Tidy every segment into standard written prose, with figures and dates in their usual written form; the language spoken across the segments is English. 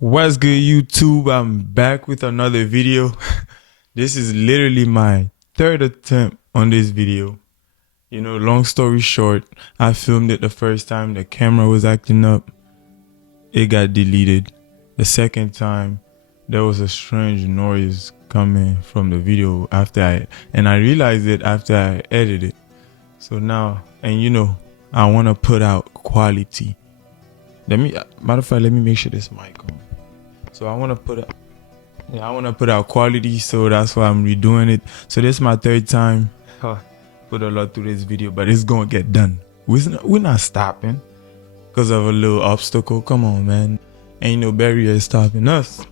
What's good, YouTube? I'm back with another video. This is literally my third attempt on this video. Long story short, I filmed it the first time, the camera was acting up. It got deleted. The second time, there was a strange noise coming from the video and I realized it after I edited it. So now, I want to put out quality. Matter of fact, let me make sure this mic on. So I want to put out quality, so that's why I'm redoing it. So this is my third time. Put a lot through this video, but it's gonna get done. We're not stopping because of a little obstacle. Come on, man. Ain't no barrier stopping us.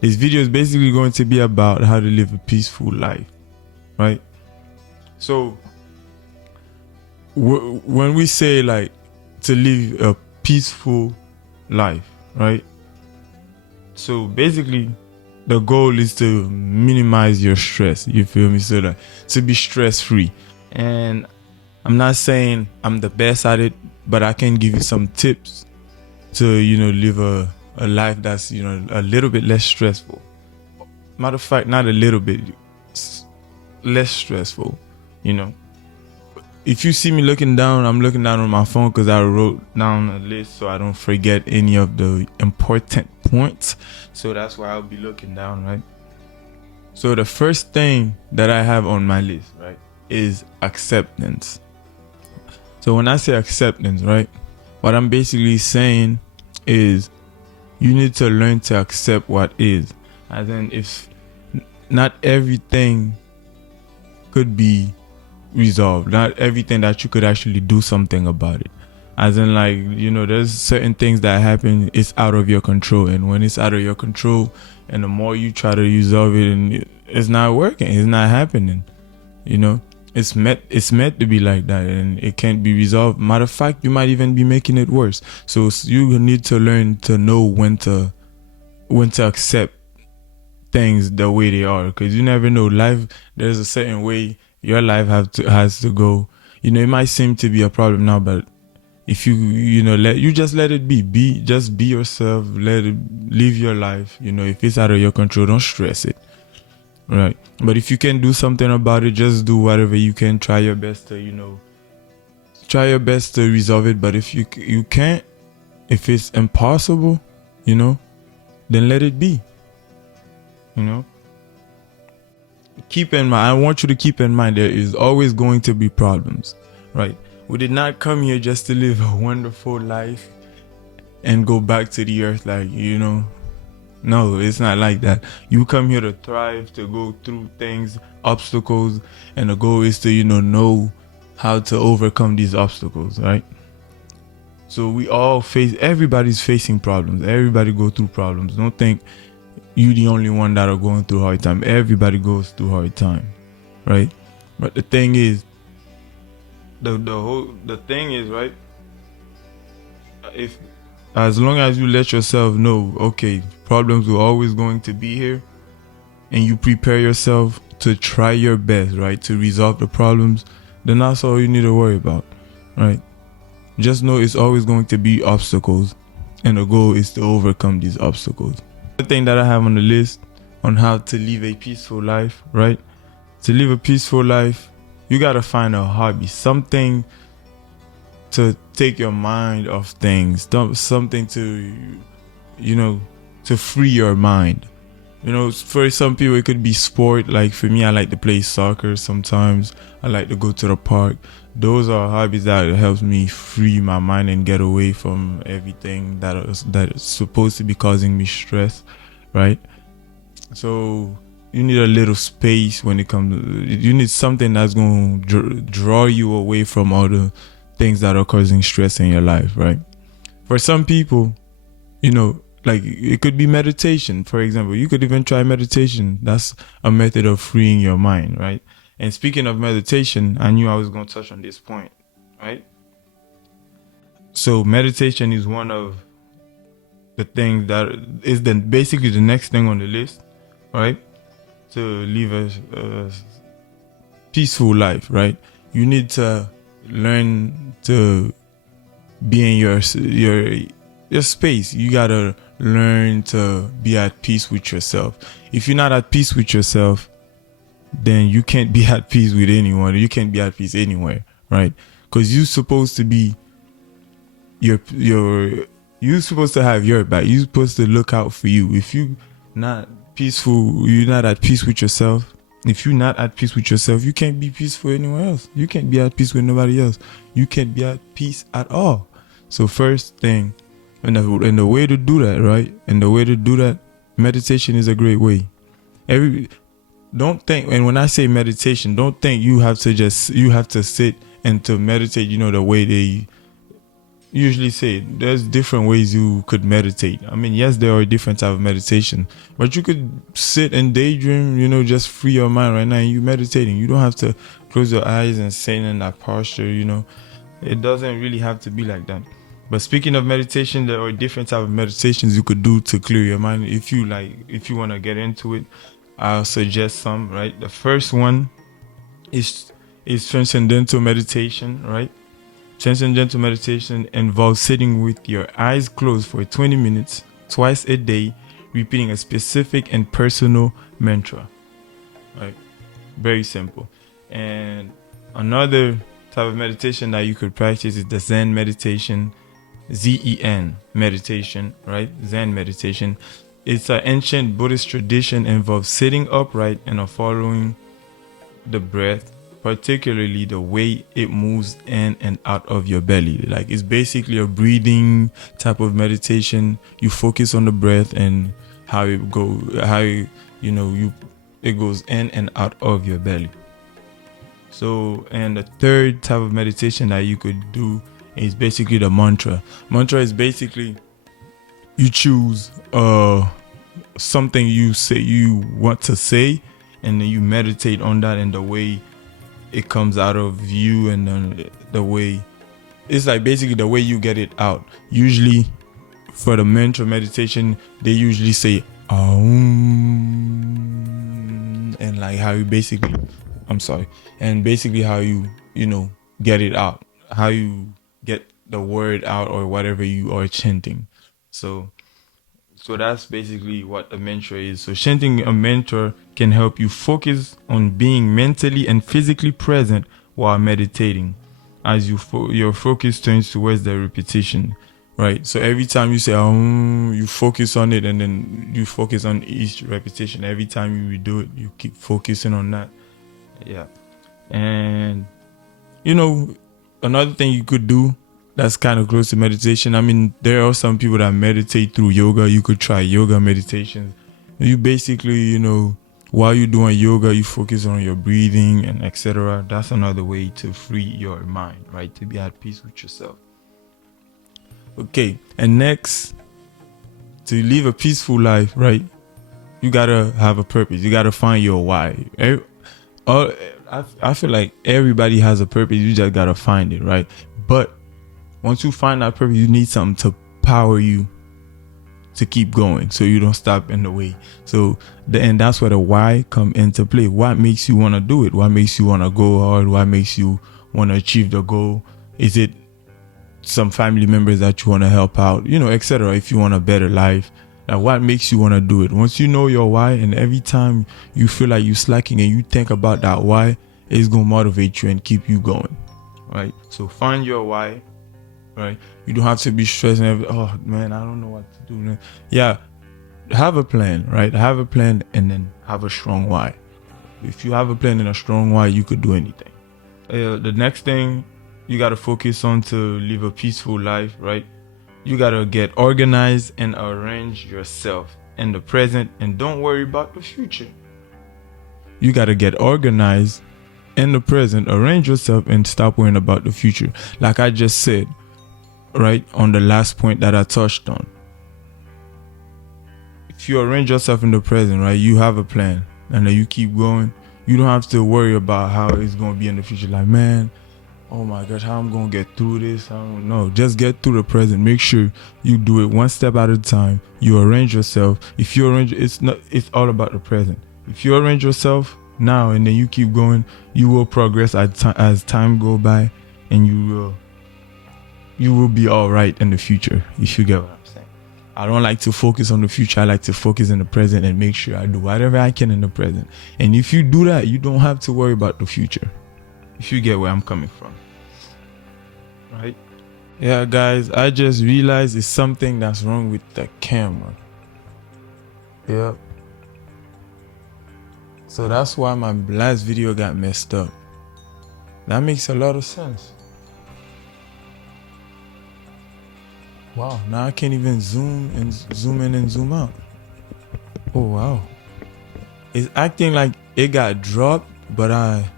This video is basically going to be about how to live a peaceful life, right? So when we say like to live a peaceful life, right? So basically, the goal is to minimize your stress. You feel me? So that to be stress free. And I'm not saying I'm the best at it, but I can give you some tips to live a life that's a little bit less stressful. Matter of fact, not a little bit less stressful. If you see me looking down, I'm looking down on my phone because I wrote down a list so I don't forget any of the important points. So that's why I'll be looking down, right? So the first thing that I have on my list, right, is acceptance. So when I say acceptance, right, what I'm basically saying is you need to learn to accept what is. As in, if not everything could be resolved, not everything that you could actually do something about it. As in, like, there's certain things that happen, it's out of your control. And when it's out of your control, and the more you try to resolve it, and it's not working, it's not happening, it's meant to be like that, and it can't be resolved. Matter of fact, you might even be making it worse. So you need to learn to know when to accept things the way they are, because you never know. Life, there's a certain way your life has to go. It might seem to be a problem now, but if you just let it be. Just be yourself. Let it live your life. If it's out of your control, don't stress it. Right. But if you can do something about it, just do whatever you can. Try your best to resolve it. But if you can't, if it's impossible, then let it be. Keep in mind, I want you to keep in mind, there is always going to be problems, right? We did not come here just to live a wonderful life and go back to the earth like, no, it's not like that. You come here to thrive, to go through things, obstacles, and the goal is to, know how to overcome these obstacles, right? So everybody's facing problems. Everybody go through problems. Don't think you the only one that are going through hard time. Everybody goes through hard time, right? But the thing is, the thing is, right, if as long as you let yourself know, okay, problems will always going to be here, and you prepare yourself to try your best, right, to resolve the problems, then that's all you need to worry about, right? Just know it's always going to be obstacles, and the goal is to overcome these obstacles. The thing that I have on the list on how to live a peaceful life, right? To live a peaceful life, you gotta find a hobby, something to take your mind off things, something to, to free your mind. For some people it could be sport. Like for me, I like to play soccer sometimes. I like to go to the park. Those are hobbies that helps me free my mind and get away from everything that is supposed to be causing me stress, right? So you need a little space when it comes to, you need something that's going to draw you away from all the things that are causing stress in your life, right? For some people, like it could be meditation, for example. You could even try meditation. That's a method of freeing your mind, right? And speaking of meditation, I knew I was going to touch on this point, right? So meditation is one of the things that is basically the next thing on the list, right? To live a peaceful life, right? You need to learn to be in your space. You gotta learn to be at peace with yourself. If you're not at peace with yourself, then you can't be at peace with anyone. You can't be at peace anywhere, right? Because you're supposed to be you're supposed to have your back. You're supposed to look out for you. If you not peaceful, you're not at peace with yourself. If you're not at peace with yourself, you can't be peaceful anywhere else. You can't be at peace with nobody else. You can't be at peace at all. So first thing, and the way to do that, right? And the way to do that, meditation is a great way. Don't think, and when I say meditation, don't think you have to sit and to meditate, the way they usually say. There's different ways you could meditate. I mean, yes, there are different types of meditation, but you could sit and daydream, just free your mind right now, and you meditating. You don't have to close your eyes and sit in that posture, It doesn't really have to be like that. But speaking of meditation, there are different types of meditations you could do to clear your mind. If you want to get into it, I'll suggest some, right? The first one is transcendental meditation, right? Transcendental meditation involves sitting with your eyes closed for 20 minutes twice a day, repeating a specific and personal mantra, right? Very simple. And another type of meditation that you could practice is the Zen meditation, Zen meditation, right? Zen meditation. It's an ancient Buddhist tradition, involves sitting upright and following the breath, particularly the way it moves in and out of your belly. Like, it's basically a breathing type of meditation. You focus on the breath and how it goes in and out of your belly. So, and the third type of meditation that you could do is basically the mantra. Mantra is basically you choose something you say you want to say, and then you meditate on that and the way it comes out of you, and then the way it's like basically the way you get it out. Usually for the mantra meditation, they usually say and like how you basically how you get it out, how you get the word out or whatever you are chanting. So that's basically what a mantra is. So chanting a mantra can help you focus on being mentally and physically present while meditating, as your focus turns towards the repetition, right? So every time you say you focus on it, and then you focus on each repetition. Every time you redo it, you keep focusing on that. Yeah. And another thing you could do that's kind of close to meditation. I mean, there are some people that meditate through yoga. You could try yoga meditations. You basically, while you're doing yoga, you focus on your breathing and etc. That's another way to free your mind, right? To be at peace with yourself. Okay, and next, to live a peaceful life, right? You gotta have a purpose. You gotta find your why. I feel like everybody has a purpose. You just gotta find it, right? But once you find that purpose, you need something to power you to keep going, so you don't stop in the way. So and that's where the why come into play. What makes you want to do it? What makes you want to go hard? What makes you want to achieve the goal? Is it some family members that you want to help out, etc.? If you want a better life, what makes you want to do it? Once you know your why, and every time you feel like you're slacking and you think about that why, it's gonna motivate you and keep you going, right? So find your why. Right, you don't have to be stressing. Oh man, I don't know what to do. Yeah, have a plan, right? Have a plan, and then have a strong why. If you have a plan and a strong why, you could do anything. The next thing you gotta focus on to live a peaceful life, right? You gotta get organized and arrange yourself in the present, and don't worry about the future. You gotta get organized in the present, arrange yourself, and stop worrying about the future. Like I just said, right, on the last point that I touched on. If you arrange yourself in the present, right, you have a plan, and then you keep going. You don't have to worry about how it's going to be in the future. Like, man, oh my gosh, how I'm going to get through this? I don't know. Just get through the present. Make sure you do it one step at a time. You arrange yourself. If you arrange, it's all about the present. If you arrange yourself now and then you keep going, you will progress as time go by, and you will be all right in the future, if you get what I'm saying. I don't like to focus on the future. I like to focus in the present and make sure I do whatever I can in the present. And if you do that, you don't have to worry about the future. If you get where I'm coming from. Right? Yeah, guys, I just realized it's something that's wrong with the camera. Yep. So that's why my last video got messed up. That makes a lot of sense. Wow, now I can't even zoom in and zoom out. Oh wow. It's acting like it got dropped, but I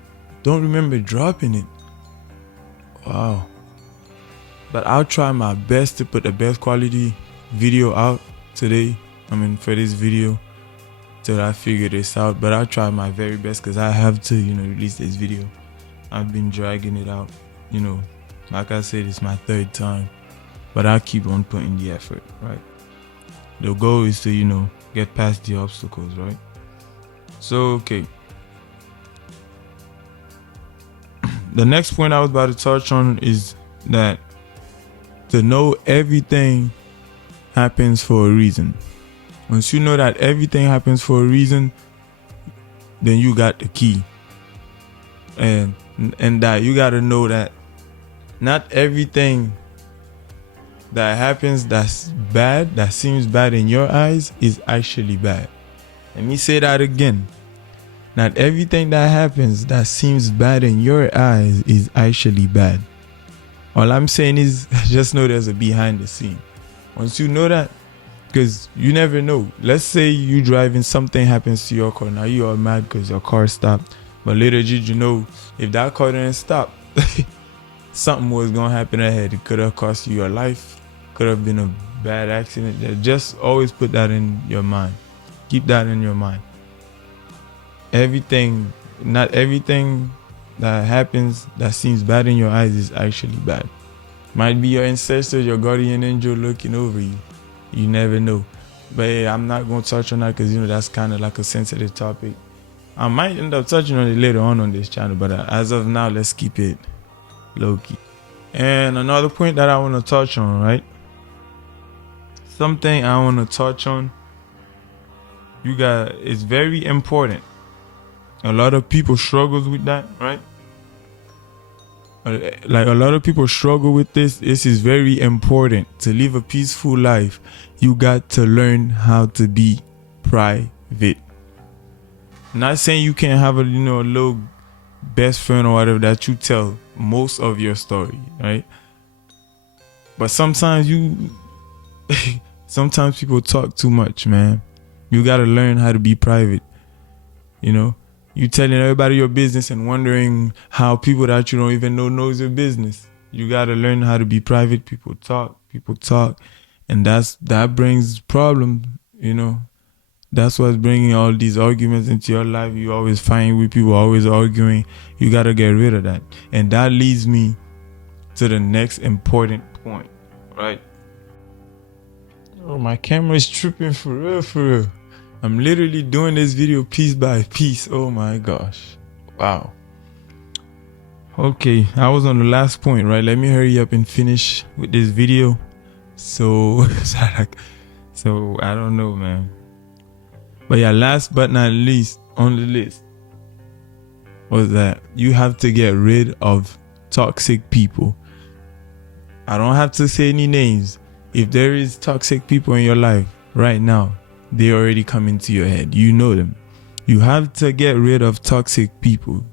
don't remember dropping it. Wow. But I'll try my best to put the best quality video out today. For this video till I figure this out. But I'll try my very best because I have to, release this video. I've been dragging it out. Like I said, it's my third time. But I'll keep on putting the effort, right? The goal is to, get past the obstacles, right? So, okay. The next point I was about to touch on is that to know everything happens for a reason. Once you know that everything happens for a reason, then you got the key. And that you got to know that not everything that happens that's bad, that seems bad in your eyes, is actually bad. Let me say that again. Not everything that happens that seems bad in your eyes is actually bad. All I'm saying is just know there's a behind the scene. Once you know that, because you never know. Let's say you driving, something happens to your car. Now you are mad because your car stopped. But little did you know, if that car didn't stop, something was going to happen ahead. It could have cost you your life. Could have been a bad accident. Just always put that in your mind. Keep that in your mind. Not everything that happens that seems bad in your eyes is actually bad. Might be your ancestors, your guardian angel looking over you. You never know. But hey, I'm not going to touch on that because that's kind of like a sensitive topic. I might end up touching on it later on this channel, but as of now, let's keep it low-key. And another point that I want to touch on, right? Something I want to touch on, it's very important. A lot of people struggle with that, right? Like a lot of people struggle with this. This is very important. To live a peaceful life, you got to learn how to be private. Not saying you can't have a little best friend or whatever that you tell most of your story, right? But sometimes sometimes people talk too much, man. You got to learn how to be private. You telling everybody your business and wondering how people that you don't even know knows your business. You got to learn how to be private. People talk, and that brings problems, That's what's bringing all these arguments into your life. You always fighting with people, always arguing. You got to get rid of that. And that leads me to the next important point, right? Oh, my camera is tripping for real. I'm literally doing this video piece by piece. Oh my gosh. Wow. Okay, I was on the last point, right? Let me hurry up and finish with this video. So I don't know, man. But yeah, last but not least on the list was that you have to get rid of toxic people. I don't have to say any names. If there is toxic people in your life right now, they already come into your head. You know them. You have to get rid of toxic people.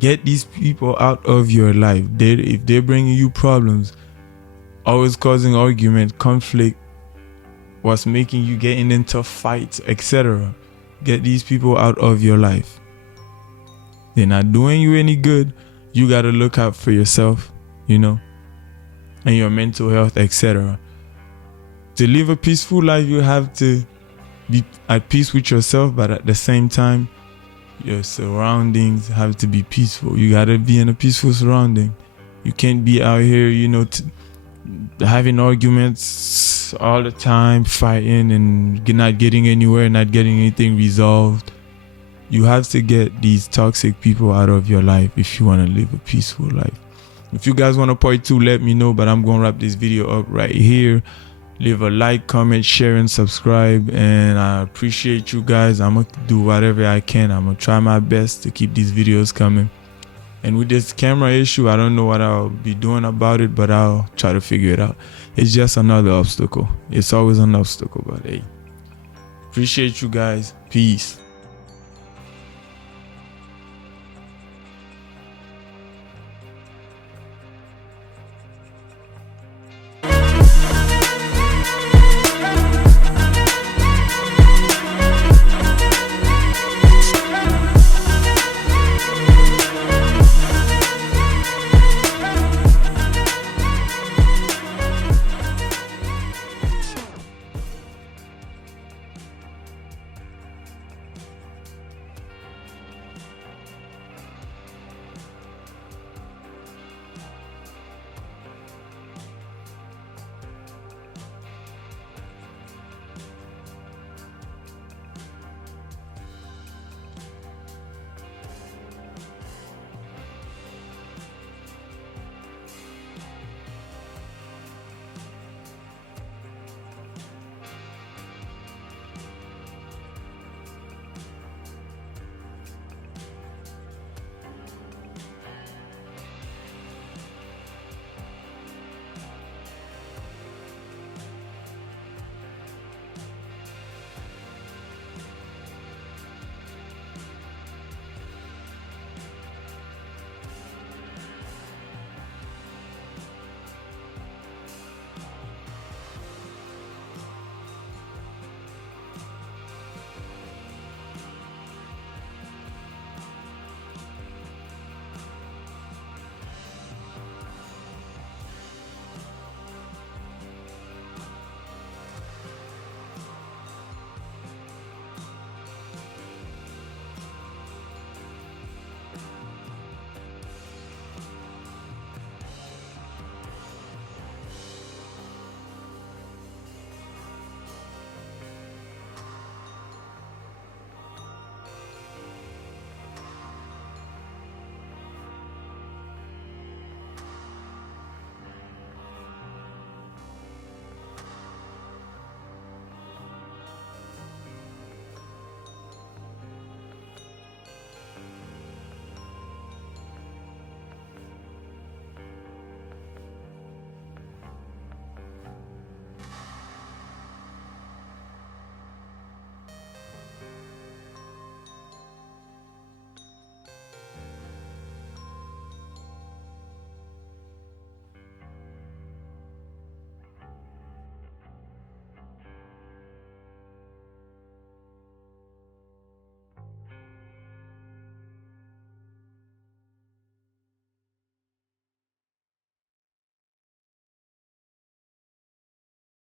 Get these people out of your life. If they're bringing you problems, always causing argument, conflict, what's making you getting into fights, etc. Get these people out of your life. They're not doing you any good. You got to look out for yourself, and your mental health, etc. To live a peaceful life, you have to be at peace with yourself, but at the same time, your surroundings have to be peaceful. You got to be in a peaceful surrounding. You can't be out here, having arguments all the time, fighting and not getting anywhere, not getting anything resolved. You have to get these toxic people out of your life if you want to live a peaceful life. If you guys want a part 2, let me know, but I'm going to wrap this video up right here. Leave a like, comment, share, and subscribe. And I appreciate you guys. I'm gonna do whatever I can. I'm gonna try my best to keep these videos coming. And with this camera issue, I don't know what I'll be doing about it, but I'll try to figure it out. It's just another obstacle. It's always an obstacle, but hey, appreciate you guys. Peace.